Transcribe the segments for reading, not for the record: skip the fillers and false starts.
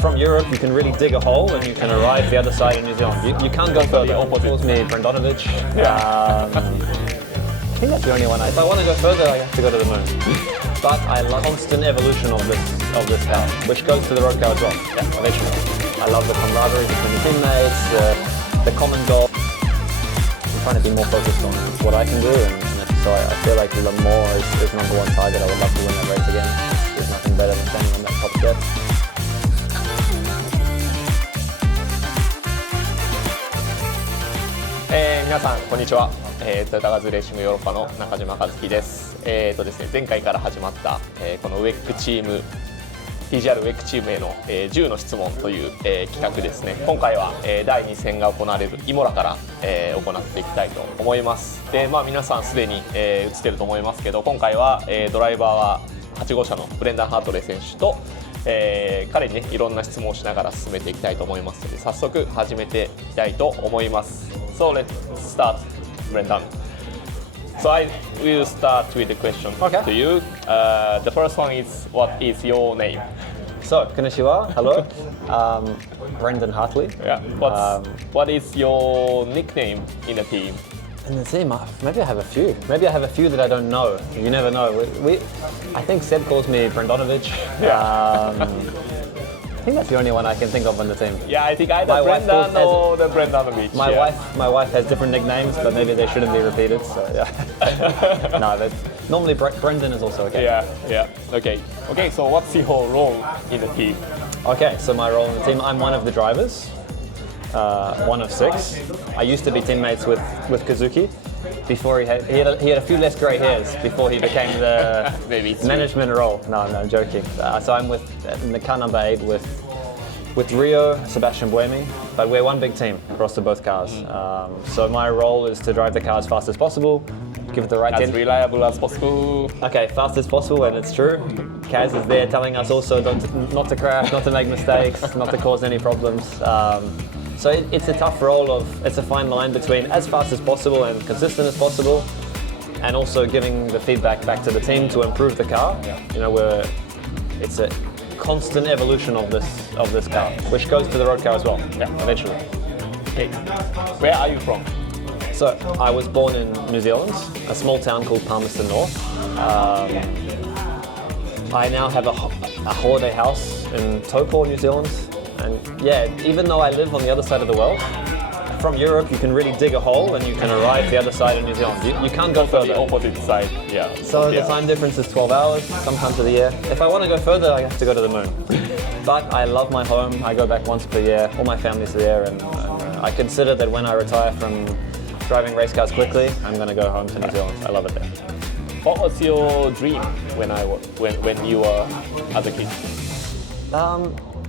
from Europe, you can really dig a hole and you can arrive the other side in New Zealand. You can't go further. Calls me Brendon. I think that's the only one. If I want to go further, I have to go to the moon. But I love constant evolution of this car, which goes to the road car as well. Yeah, eventually. I love the camaraderie between the teammates, the common goal. I'm trying to be more focused on what I can do, and so I feel like Le Mans is number one target. I would love to win that race again. There's nothing better than standing on that top step. 皆さんこんにちは。トヨタガズレーシングヨーロッパの中島和樹です。ですね、前回から始まった、この WEC チーム TGR WEC チームへの、10の質問という、企画ですね。今回は、第2戦が行われるイモラから、行っていきたいと思います。で、皆さんすでに、映ってると思いますけど、今回は、ドライバーは8号車のブレンダン・ハートレー選手と、彼にねいろんな質問をしながら進めていきたいと思いますので、早速始めていきたいと思います。So let's start, Brendon. So I will start with the question to you. The first one is, what is your name? So, konnichiwa, hello. Brendon Hartley. Yeah. What is your nickname in the team? In the team, maybe I have a few. Maybe I have a few that I don't know. You never know. I think Seb calls me Brendonovich. I think that's the only one I can think of on the team. Yeah, I think either Brendon or the Brendonovich. My wife has different nicknames, but maybe they shouldn't be repeated. So yeah. No, but normally Brendon is also okay. Yeah. Okay. So what's your role in the team? Okay, so my role in the team, I'm one of the drivers. One of 6. I used to be teammates with GAZOO. Before he had a few less grey hairs before he became the management role. No, I'm joking. So I'm in the car number 8 with Rio, Sebastian Buemi, but we're one big team across the both cars. So my role is to drive the car as fast as possible, give it the right as reliable as possible. Okay, fast as possible, and it's true. Kaz is there telling us also not to crash, not to make mistakes, not to cause any problems. So it's a tough role it's a fine line between as fast as possible and consistent as possible, and also giving the feedback back to the team to improve the car. You know, it's a constant evolution of this car, which goes to the road car as well. Yeah, eventually. Okay. Where are you from? So I was born in New Zealand, a small town called Palmerston North. I now have a holiday house in Taupo, New Zealand. And yeah, even though I live on the other side of the world, from Europe you can really dig a hole and you can arrive the other side of New Zealand. You can't go further. The opposite side, yeah. So the time difference is 12 hours, sometimes of the year. If I want to go further, I have to go to the moon. But I love my home. I go back once per year. All my family's there, and I consider that when I retire from driving race cars quickly, I'm going to go home to New Zealand. I love it there. What was your dream when you were as a kid?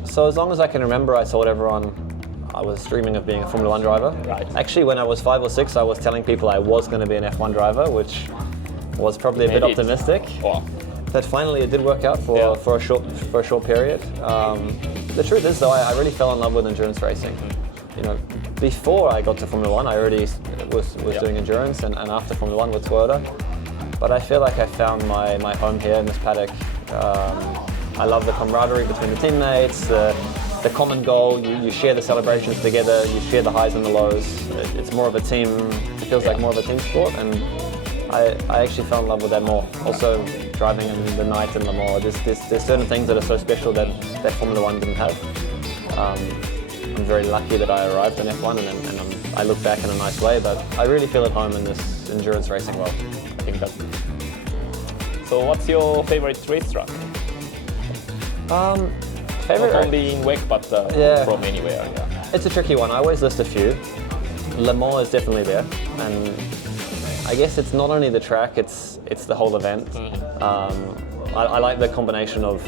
So as long as I can remember, I told everyone I was dreaming of being a Formula 1 driver. Right. Actually, when I was 5 or 6, I was telling people I was going to be an F1 driver, which was probably a bit optimistic. Wow. But finally, it did work out for a short period. The truth is, though, I really fell in love with endurance racing. You know, before I got to Formula 1, I already was doing endurance, and after Formula 1 with Toyota. But I feel like I found my home here in this paddock. I love the camaraderie between the teammates, the common goal. You share the celebrations together, you share the highs and the lows. It's more of a team, it feels like more of a team sport, and I actually fell in love with that more. Also, driving in the night in Le Mans, there's certain things that are so special that Formula 1 didn't have. I'm very lucky that I arrived in F1 and I look back in a nice way, but I really feel at home in this endurance racing world. I think that's... So what's your favorite racetrack? Favorite Not only in WEC, but from anywhere. Yeah. It's a tricky one. I always list a few. Le Mans is definitely there, and I guess it's not only the track; it's the whole event. I like the combination of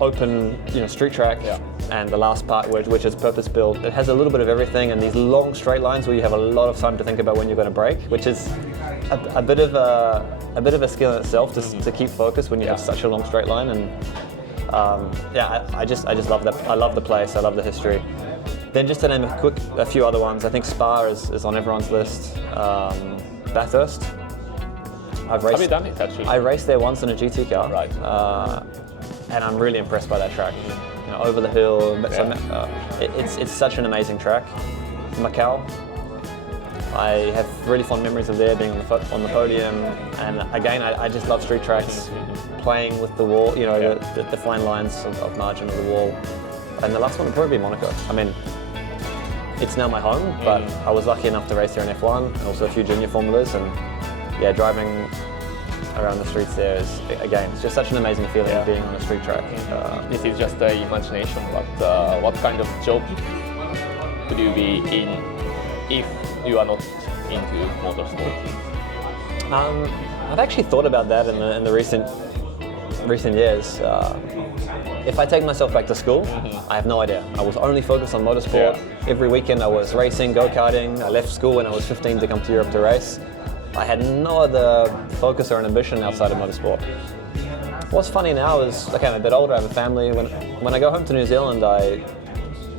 open, street track, and the last part which is purpose built. It has a little bit of everything, and these long straight lines where you have a lot of time to think about when you're going to brake, which is a bit of a skill in itself to keep focus when you have such a long straight line. And I just love that. I love the place. I love the history. Then just to name a few other ones, I think Spa is on everyone's list. Bathurst. Have you done it actually? I raced there once in a GT car. Right. and I'm really impressed by that track. You know, over the hill, but it's such an amazing track. Macau, I have really fond memories of there being on the podium, and again, I just love street tracks, playing with the wall, you know, the fine lines of margin of the wall. And the last one would probably be Monaco. I mean, it's now my home, but I was lucky enough to race here in F1 and also a few junior formulas, and yeah, driving around the streets there is, again, it's just such an amazing feeling being on a street track. This is just the imagination, but what kind of job would you be in if you are not into motorsport? I've actually thought about that in the recent years. If I take myself back to school, I have no idea. I was only focused on motorsport. Every weekend I was racing, go-karting. I left school when I was 15 to come to Europe to race. I had no other focus or ambition outside of motorsport. What's funny now is, okay, I'm a bit older, I have a family. When I go home to New Zealand,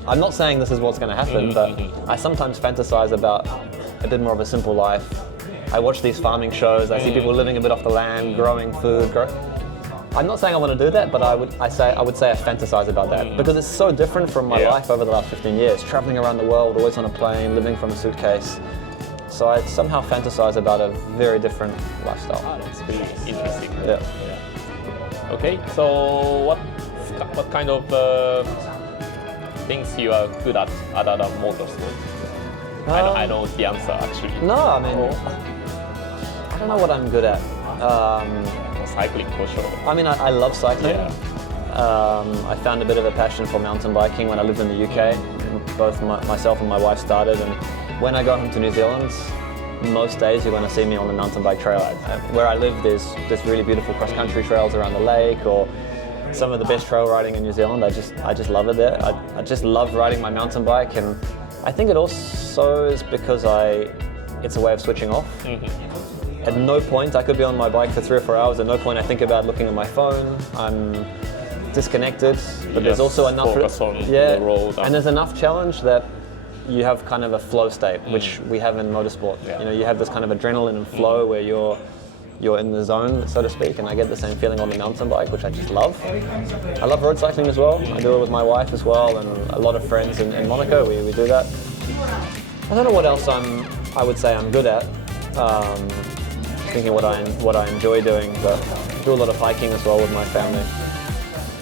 I'm not saying this is what's going to happen, but I sometimes fantasize about a bit more of a simple life. I watch these farming shows, I see people living a bit off the land, growing food. I'm not saying I want to do that, but I would say I fantasize about that because it's so different from my life over the last 15 years, traveling around the world, always on a plane, living from a suitcase. So I somehow fantasize about a very different lifestyle. That's really interesting. Yeah. Okay, so what kind of things you are good at other than motorsport? I know the answer actually. No, I mean, I don't know what I'm good at. Cycling for sure. I mean, I love cycling. I found a bit of a passion for mountain biking when I lived in the UK. Both myself and my wife started, and when I go home to New Zealand, most days you're going to see me on the mountain bike trail. Where I live, there's really beautiful cross-country trails around the lake, or some of the best trail riding in New Zealand. I just love it there. I just love riding my mountain bike, and I think it also is because it's a way of switching off. At no point, I could be on my bike for 3 or 4 hours, at no point I think about looking at my phone. I'm disconnected, but there's also enough focus on the road. And there's enough challenge that you have kind of a flow state, which we have in motorsport. You know, you have this kind of adrenaline and flow where you're in the zone, so to speak, and I get the same feeling on the mountain bike, which I just love. I love road cycling as well. I do it with my wife as well, and a lot of friends in Monaco, we do that. I don't know what else I would say I'm good at. Thinking what I enjoy doing, but I do a lot of hiking as well with my family.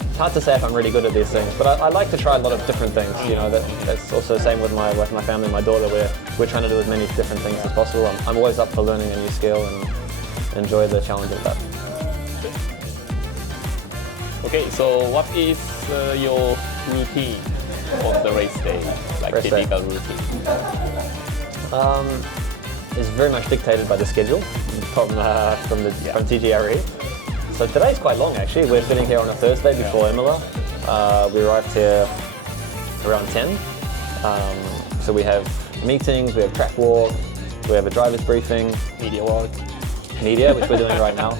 It's hard to say if I'm really good at these things, but I like to try a lot of different things. You know, that's also the same with my family, my daughter. We're trying to do as many different things as possible. I'm always up for learning a new skill and enjoy the challenge of that. Okay, so what is your routine on the race day, like race typical day. routine? Is very much dictated by the schedule from TGR WEC. So today's quite long actually. We're sitting here on a Thursday before Imola. We arrived here around 10. So we have meetings, we have track walk, we have a driver's briefing, Media work. Media, which we're doing right now.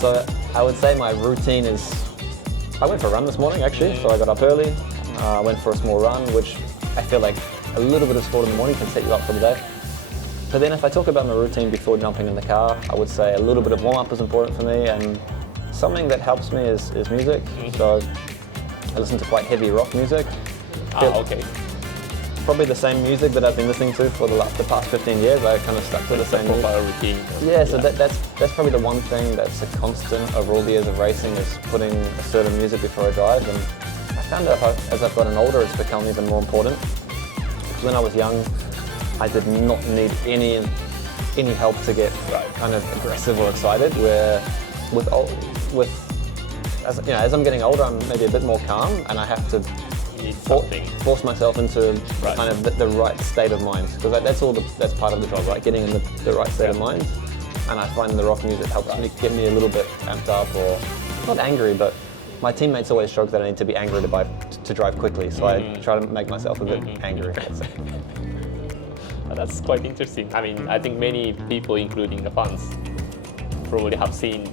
So I would say my routine is, I went for a run this morning actually, so I got up early, went for a small run, which I feel like a little bit of sport in the morning can set you up for the day. But then if I talk about my routine before jumping in the car, I would say a little bit of warm-up is important for me, and something that helps me is music. So I listen to quite heavy rock music. Okay. Probably the same music that I've been listening to for the past 15 years. I kind of stuck to the same music. Routine. Yeah, so that's probably the one thing that's a constant over all the years of racing, is putting a certain music before I drive. And I found that as I've gotten older, it's become even more important. Because when I was young, I did not need any help to get kind of aggressive or excited. Where as I'm getting older, I'm maybe a bit more calm, and I have to force myself into kind of the right state of mind, because that's part of the job, right? Getting in the right state of mind. And I find the rock music helps me get me a little bit amped up, or not angry, but my teammates always joke that I need to be angry to drive quickly, so I try to make myself a bit angry. That's quite interesting. I mean, I think many people, including the fans, probably have seen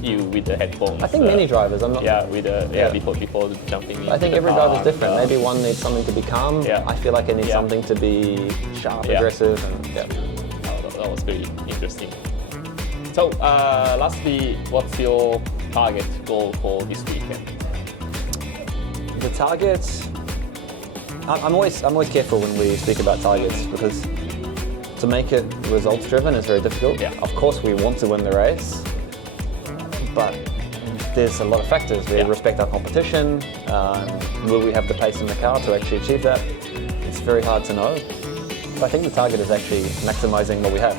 you with the headphones. I think many drivers. I'm not. Before jumping in. I think every driver's different. Maybe one needs something to be calm. I feel like I need something to be sharp, aggressive, and that was very interesting. So, lastly, what's your target goal for this weekend? The target, I'm always careful when we speak about targets because to make it results driven is very difficult. Yeah. Of course we want to win the race, but there's a lot of factors. We respect our competition. Will we have the pace in the car to actually achieve that? It's very hard to know. But I think the target is actually maximizing what we have.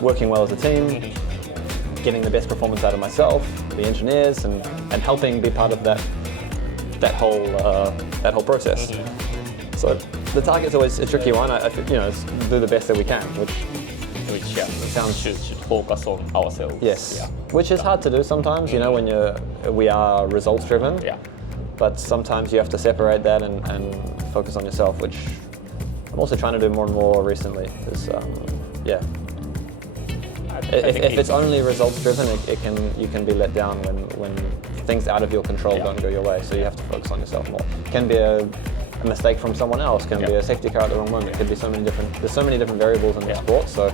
Working well as a team, getting the best performance out of myself, the engineers, and helping be part of that whole process. So the target's always a tricky one. It's do the best that we can, which should focus on ourselves. Yes, Yeah. which is hard to do sometimes. When we are results driven. Yeah. But sometimes you have to separate that and focus on yourself, which I'm also trying to do more and more recently. Because if it's only results driven, you can be let down when things out of your control don't go your way. So you have to focus on yourself more. It can be a mistake from someone else. Can be a safety car at the wrong moment. It could be there's so many different variables in the sport. So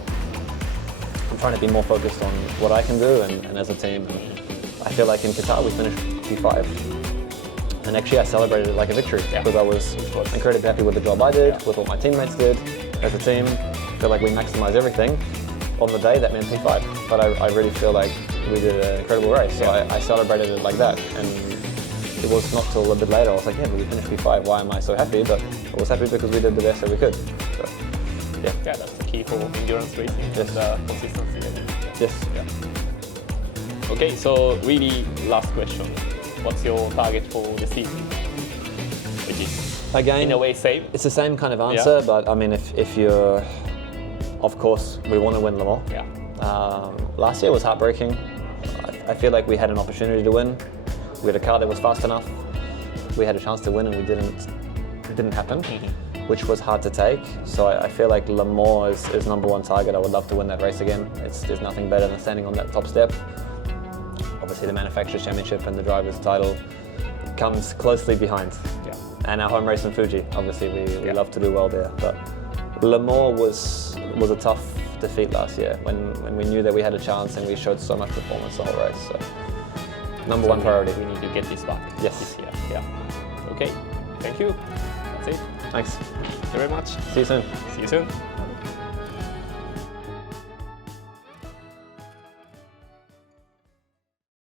I'm trying to be more focused on what I can do and as a team. I feel like in Qatar we finished P5. And actually I celebrated it like a victory because I was incredibly happy with the job I did, with what my teammates did as a team. I feel like we maximized everything. On the day that meant P5, but I really feel like we did an incredible race, so I celebrated it like that. And it was not till a bit later I was like, but we finished P5, why am I so happy? But I was happy because we did the best that we could. So, that's the key for endurance racing and consistency. Yes. Yeah. Okay, so really last question. What's your target for the season? Which is again in a way same. It's the same kind of answer, but I mean if you're, of course we want to win Le Mans. Last year was heartbreaking. I feel like we had an opportunity to win. We had a car that was fast enough. We had a chance to win and it didn't happen, which was hard to take. So I feel like Le Mans is number one target. I would love to win that race again. There's nothing better than standing on that top step. Obviously the Manufacturers' Championship and the Drivers' title comes closely behind. And our home race in Fuji, obviously we love to do well there. But Le Mans was a tough defeat last year when we knew that we had a chance and we showed so much performance the whole race. So number one priority. We need to get this back this year. Okay, thank you. That's it. Thanks. Thank you very much. See you soon. See you soon.